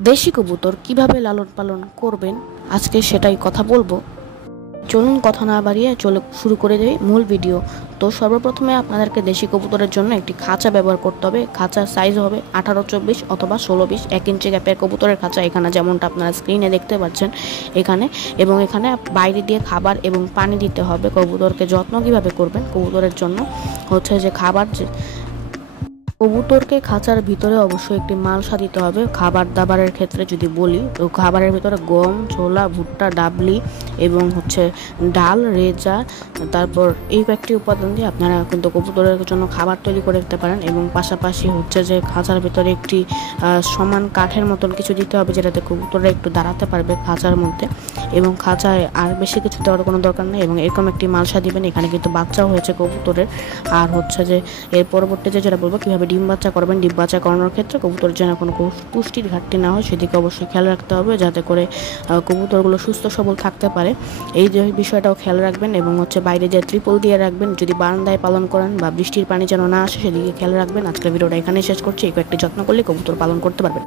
দেশি কবুতর কিভাবে লালন পালন করবেন আজকে সেটাই কথা বলবো। চলুন কথা না বাড়িয়ে শুরু করে দেই মূল ভিডিও। তো সর্বপ্রথমে আপনাদেরকে দেশি কবুতরের জন্য একটি খাঁচা ব্যবহার করতে হবে। খাঁচার সাইজ হবে 18-24 অথবা 16-20 1 ইঞ্চি গ্যাপের কবুতরের খাঁচা, এখানে যেমনটা আপনারা স্ক্রিনে দেখতে পাচ্ছেন এখানে। এবং এখানে বাইরে দিয়ে খাবার এবং পানি দিতে হবে। কবুতরকে যত্ন কিভাবে করবেন, কবুতরের জন্য হচ্ছে যে কবুতরকে খাঁচার ভিতরে অবশ্যই একটি মালসা দিতে হবে। খাবার দাবারের ক্ষেত্রে যদি বলি, তো খাবারের ভিতরে গম, ছোলা, ভুট্টা, ডাবলি এবং হচ্ছে ডাল, রেজা, তারপর এই কয়েকটি উপাদান দিয়ে আপনারা কিন্তু কবুতরের জন্য খাবার তৈরি করে দিতে পারেন। এবং পাশাপাশি হচ্ছে যে খাঁচার ভিতরে একটি সমান কাঠের মতন কিছু দিতে হবে, যেটাতে কবুতররা একটু দাঁড়াতে পারবে খাঁচার মধ্যে। এবং খাঁচায় আর বেশি কিছু দেওয়ার কোনো দরকার নেই। এবং এরকম একটি মালসা দিবেন। এখানে কিন্তু বাচ্চাও হয়েছে কবুতরের। আর হচ্ছে যে এর পরবর্তীতে যেটা বলবো কীভাবে ডিম বাচ্চা করবেন। ডিম বাচ্চা করানোর ক্ষেত্রে কবুতরের যেন কোনো পুষ্টির ঘাটতি না হয় সেদিকে অবশ্যই খেয়াল রাখতে হবে, যাতে করে কবুতরগুলো সুস্থ সবল থাকতে পারে। এই যে বিষয়টাও খেয়াল রাখবেন। এবং হচ্ছে বাইরে যে ত্রিপল দিয়ে রাখবেন, যদি বারান্দায় পালন করেন বা বৃষ্টির পানি যেন না আসে সেদিকে খেয়াল রাখবেন। আজকের ভিডিওটা এখানেই শেষ করছি। এই কয়েকটি যত্ন করলে কবুতর পালন করতে পারবেন।